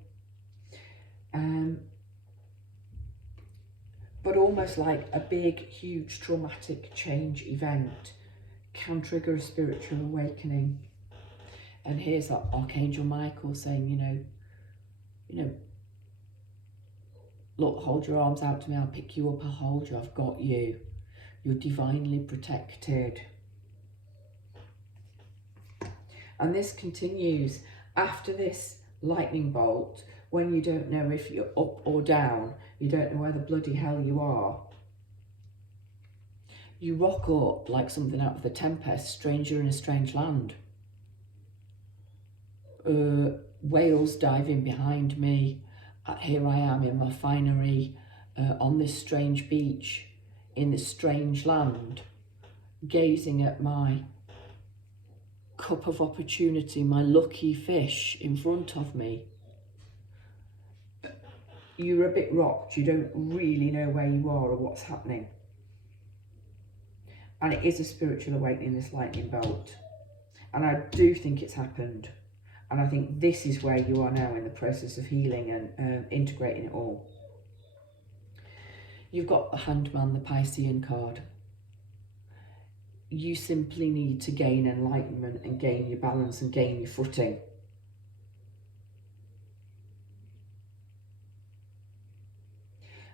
but almost like a big, huge traumatic change event can trigger a spiritual awakening. And here's that Archangel Michael saying, you know, look, hold your arms out to me, I'll pick you up, I'll hold you, I've got you. You're divinely protected. And this continues after this lightning bolt, when you don't know if you're up or down, you don't know where the bloody hell you are. You rock up like something out of The Tempest, stranger in a strange land. Whales diving behind me. Here I am in my finery on this strange beach in this strange land, gazing at my cup of opportunity, my lucky fish in front of me. You're a bit rocked, you don't really know where you are or what's happening. And it is a spiritual awakening, this lightning bolt. And I do think it's happened. And I think this is where you are now in the process of healing and integrating it all. You've got the Hanged Man, the Piscean card. You simply need to gain enlightenment and gain your balance and gain your footing.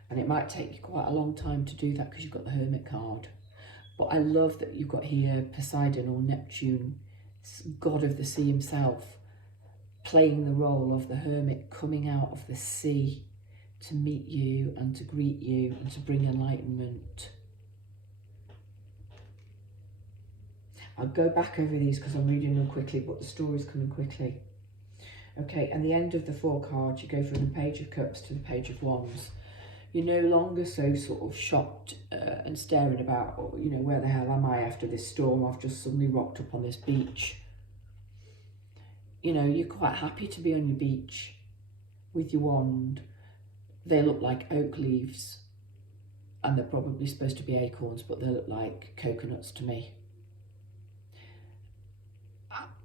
And it might take you quite a long time to do that because you've got the Hermit card. But I love that you've got here Poseidon or Neptune, god of the sea himself, playing the role of the hermit, coming out of the sea to meet you and to greet you and to bring enlightenment. I'll go back over these because I'm reading them quickly, but the story's coming quickly. Okay, and the end of the 4 cards, you go from the Page of Cups to the Page of Wands. You're no longer so sort of shocked and staring about, where the hell am I after this storm? I've just suddenly rocked up on this beach. You're quite happy to be on your beach with your wand. They look like oak leaves, and they're probably supposed to be acorns, but they look like coconuts to me.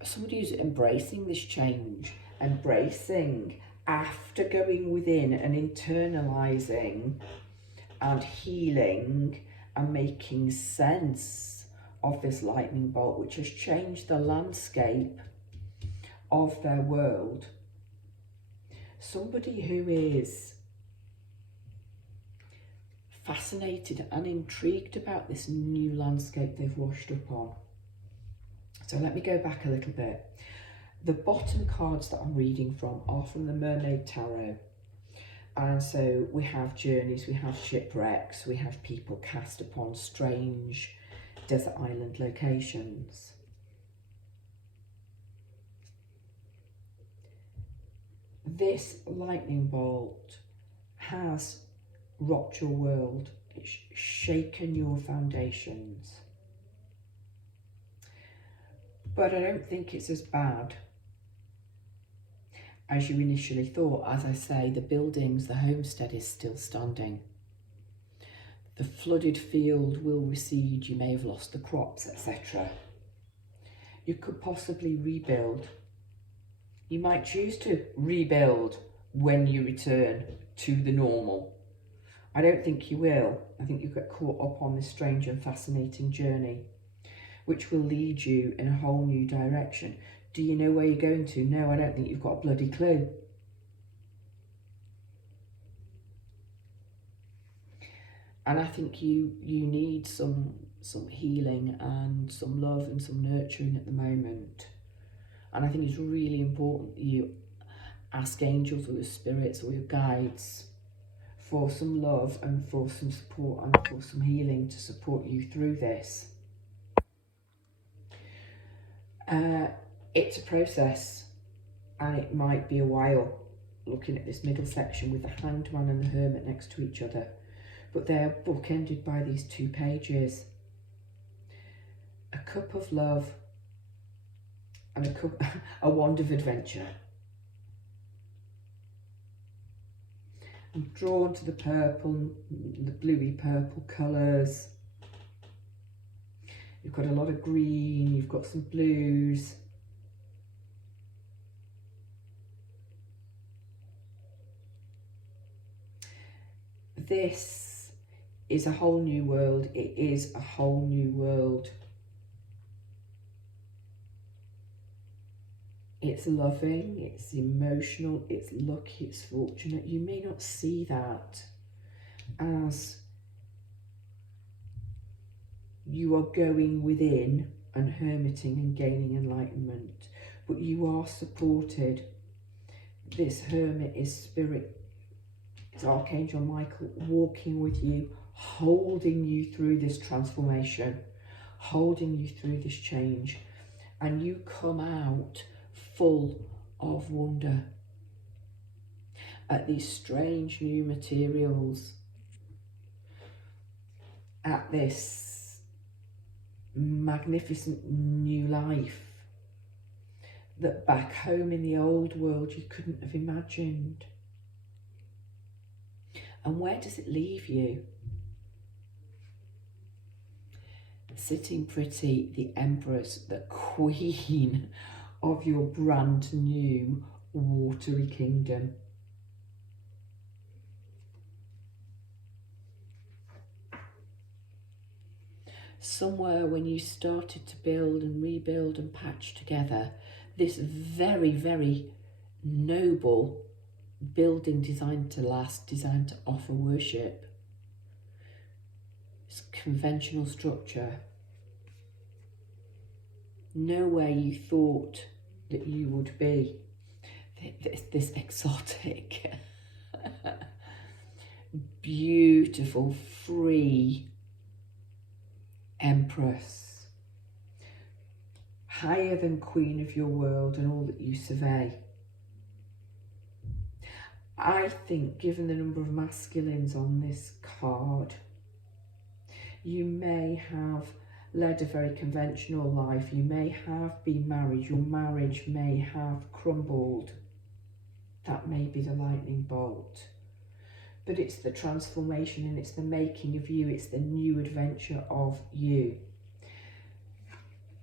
Somebody who's embracing this change, embracing after going within and internalising and healing and making sense of this lightning bolt, which has changed the landscape of their world. Somebody who is fascinated and intrigued about this new landscape they've washed up on. So let me go back a little bit. The bottom cards that I'm reading from are from the Mermaid Tarot. And so we have journeys, we have shipwrecks, we have people cast upon strange desert island locations. This lightning bolt has rocked your world, it's shaken your foundations. But I don't think it's as bad as you initially thought. As I say, the buildings, the homestead is still standing. The flooded field will recede, you may have lost the crops, etc. You could possibly rebuild. You might choose to rebuild when you return to the normal. I don't think you will. I think you get caught up on this strange and fascinating journey, which will lead you in a whole new direction. Do you know where you're going to? No, I don't think you've got a bloody clue. And I think you need some healing and some love and some nurturing at the moment. And I think it's really important that you ask angels or your spirits or your guides for some love and for some support and for some healing to support you through this. It's a process, and it might be a while looking at this middle section with the Hanged Man and the Hermit next to each other, but they are bookended by these 2 pages. A cup of love and a wand of adventure. I'm drawn to the purple, the bluey purple colours. You've got a lot of green, you've got some blues. This is a whole new world. It is a whole new world. It's loving, it's emotional, it's lucky, it's fortunate. You may not see that as you are going within and hermiting and gaining enlightenment, but you are supported. This hermit is spirit, it's Archangel Michael walking with you, holding you through this transformation, holding you through this change, and you come out full of wonder at these strange new materials, at this magnificent new life that back home in the old world you couldn't have imagined. And where does it leave you? Sitting pretty, the Empress, the Queen of your brand new watery kingdom. Somewhere when you started to build and rebuild and patch together this very, very noble building designed to last, designed to offer worship, this conventional structure, nowhere you thought that you would be. This exotic, beautiful, free Empress, higher than Queen of your world and all that you survey. I think, given the number of masculines on this card, you may have led a very conventional life. You may have been married. Your marriage may have crumbled. That may be the lightning bolt. But it's the transformation and it's the making of you. It's the new adventure of you.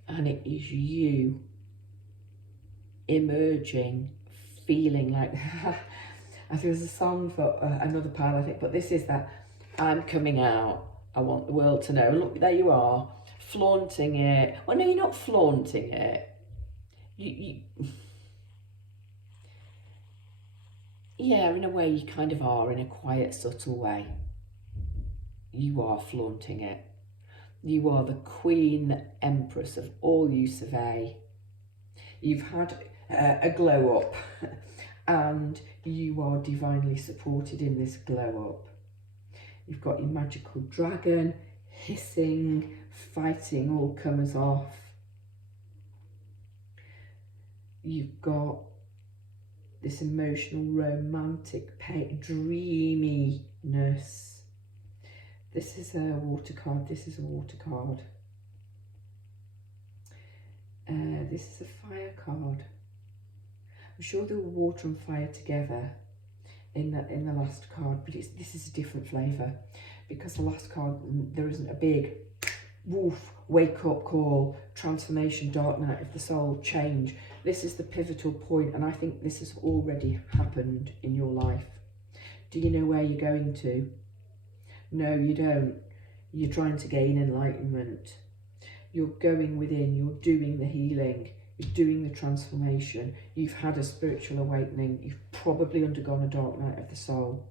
And it is you emerging, feeling like... I think there's a song for another pile, I think, but this is that I'm coming out. I want the world to know. Look, there you are, flaunting it. Well, no, you're not flaunting it. Yeah, in a way you kind of are, in a quiet, subtle way. You are flaunting it. You are the Queen Empress of all you survey. You've had a glow up and you are divinely supported in this glow up. You've got your magical dragon hissing, fighting all comers off. You've got this emotional, romantic, dreaminess. This is a water card. This is a water card. This is a fire card. I'm sure there were water and fire together in the last card, but this is a different flavour, because the last card, there isn't a big woof, wake up call, transformation, dark night of the soul, change. This is the pivotal point, and I think this has already happened in your life. Do you know where you're going to? No, you don't. You're trying to gain enlightenment. You're going within, you're doing the healing, you're doing the transformation. You've had a spiritual awakening. You've probably undergone a dark night of the soul.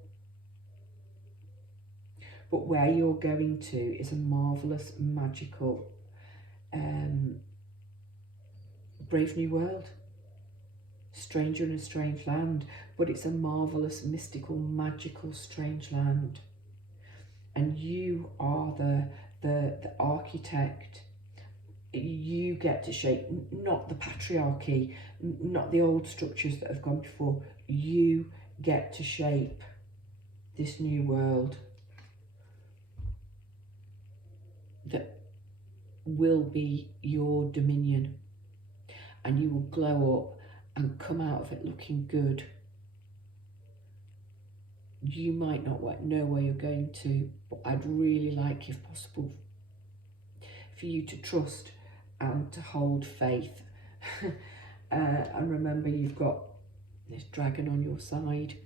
But where you're going to is a marvellous, magical, brave new world. Stranger in a strange land, but it's a marvellous, mystical, magical, strange land. And you are the architect. You get to shape, not the patriarchy, not the old structures that have gone before. You get to shape this new world that will be your dominion, and you will glow up and come out of it looking good. You might not know where you're going to, but I'd really like, if possible, for you to trust and to hold faith. And remember, you've got this dragon on your side.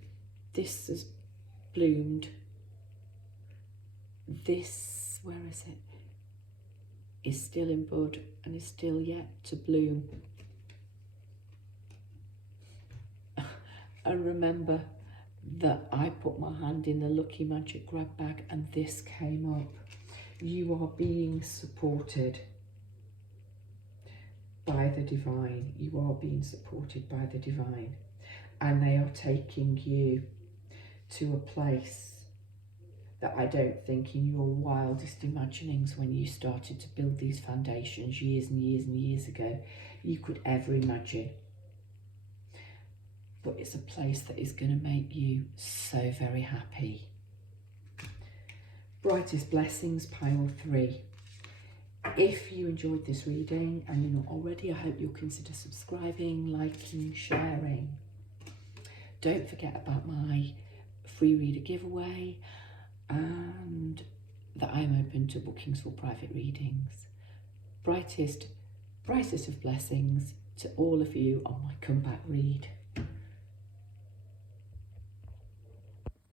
This has bloomed. this, where is it, is still in bud and is still yet to bloom. And remember that I put my hand in the Lucky Magic grab bag and this came up. You are being supported by the divine. You are being supported by the divine, and they are taking you to a place that I don't think in your wildest imaginings, when you started to build these foundations years and years and years ago, you could ever imagine. But it's a place that is going to make you so very happy. Brightest blessings, pile 3. If you enjoyed this reading and you're not already, I hope you'll consider subscribing, liking, sharing. Don't forget about my free reader giveaway and that I'm open to bookings for private readings. Brightest of blessings to all of you on my comeback read.